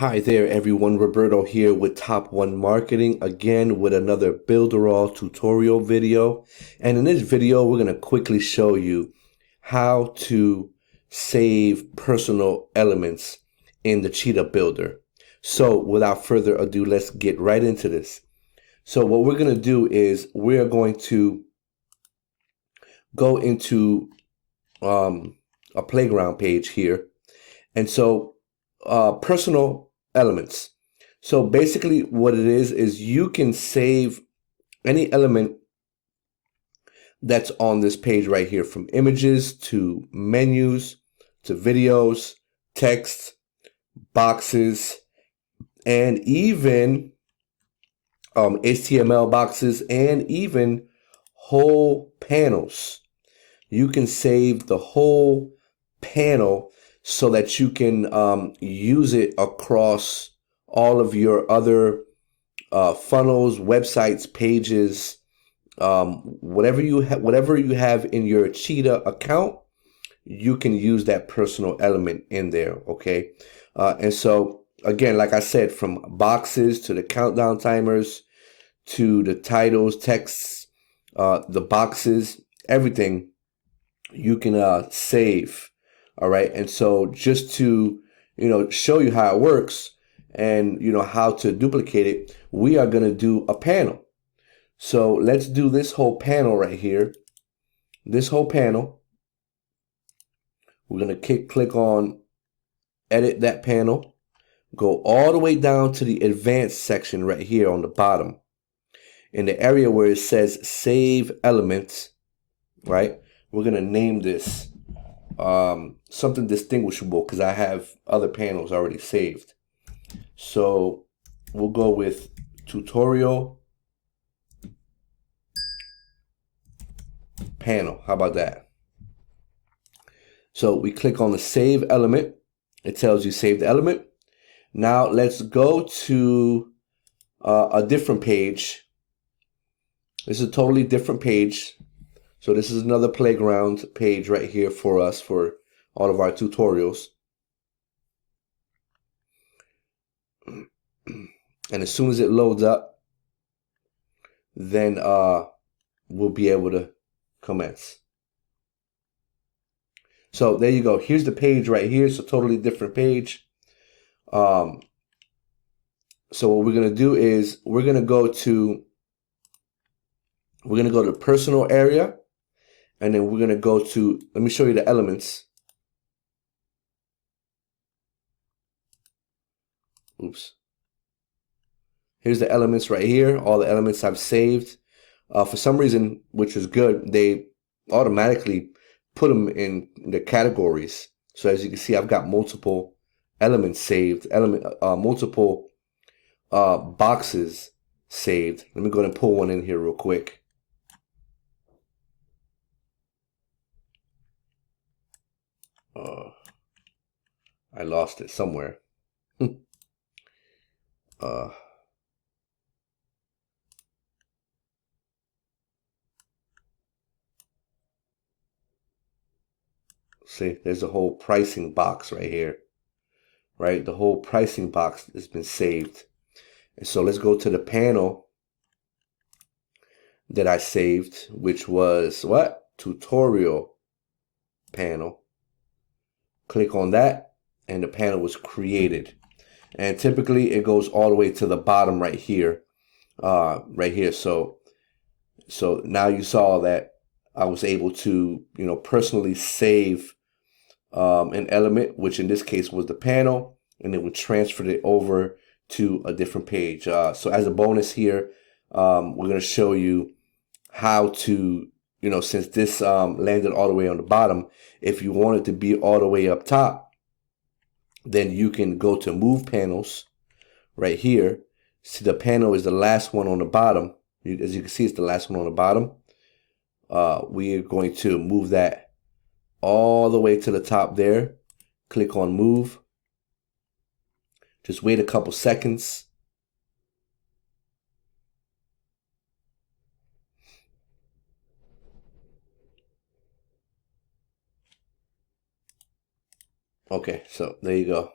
Hi there, everyone. Roberto here with Top One Marketing, again with another Builderall tutorial video. And in this video, we're going to quickly show you how to save personal elements in the Cheetah Builder. So without further ado, let's get right into this. So what we're going to do is we're going to go into a playground page here. And so personal elements. So basically what it is you can save any element that's on this page right here, from images to menus to videos, text, boxes, and even HTML boxes, and even whole panels. You can save the whole panel so that you can use it across all of your other funnels, websites, pages, whatever you have in your Cheetah account. You can use that personal element in there. Okay, and so again, like I said, from boxes to the countdown timers to the titles, texts, the boxes, everything you can save. All right, and so just to show you how it works and how to duplicate it, we are going to do a panel. So let's do this whole panel right here. This whole panel, we're going to click on edit that panel, go all the way down to the advanced section right here on the bottom, in the area where it says save elements. Right, we're going to name this something distinguishable because I have other panels already saved. So we'll go with tutorial panel. How about that? So we click on the save element. It tells you save the element. Now let's go to a different page. This is a totally different page. So this is another playground page right here for us for all of our tutorials. And as soon as it loads up, then we'll be able to commence. So there you go. Here's the page right here. It's a totally different page. So what we're gonna do is we're gonna go to the personal area, and then we're gonna go to, let me show you the elements. Oops. Here's the elements right here. All the elements I've saved. For some reason, which is good, they automatically put them in the categories. So as you can see, I've got multiple elements saved, multiple boxes saved. Let me go ahead and pull one in here real quick. I lost it somewhere. See, there's a whole pricing box right here, right? The whole pricing box has been saved. And so let's go to the panel that I saved, which was what? Tutorial panel. Click on that, and the panel was created. And typically it goes all the way to the bottom right here, So now you saw that I was able to, personally save an element, which in this case was the panel, and then we transferred it over to a different page. So as a bonus here, we're going to show you how to, since this landed all the way on the bottom, if you want it to be all the way up top, then you can go to move panels right here. See, the panel is the last one on the bottom. As you can see, it's the last one on the bottom. We are going to move that all the way to the top there. Click on move. Just wait a couple seconds. Okay, so there you go.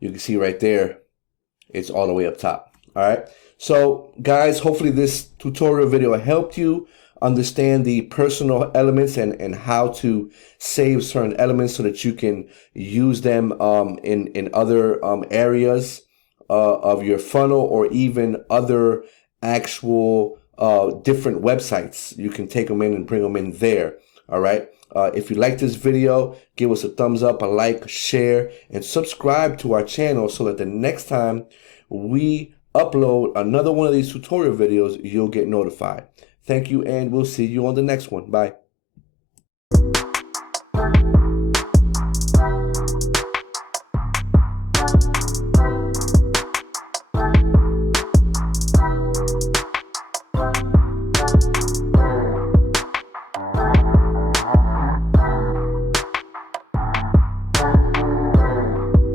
You can see right there, it's all the way up top. All right. So guys, hopefully this tutorial video helped you understand the personal elements and how to save certain elements so that you can use them in other areas of your funnel, or even other actual different websites. You can take them in and bring them in there. All right. If you like this video, give us a thumbs up, a like, share, and subscribe to our channel so that the next time we upload another one of these tutorial videos, you'll get notified. Thank you, and we'll see you on the next one. Bye.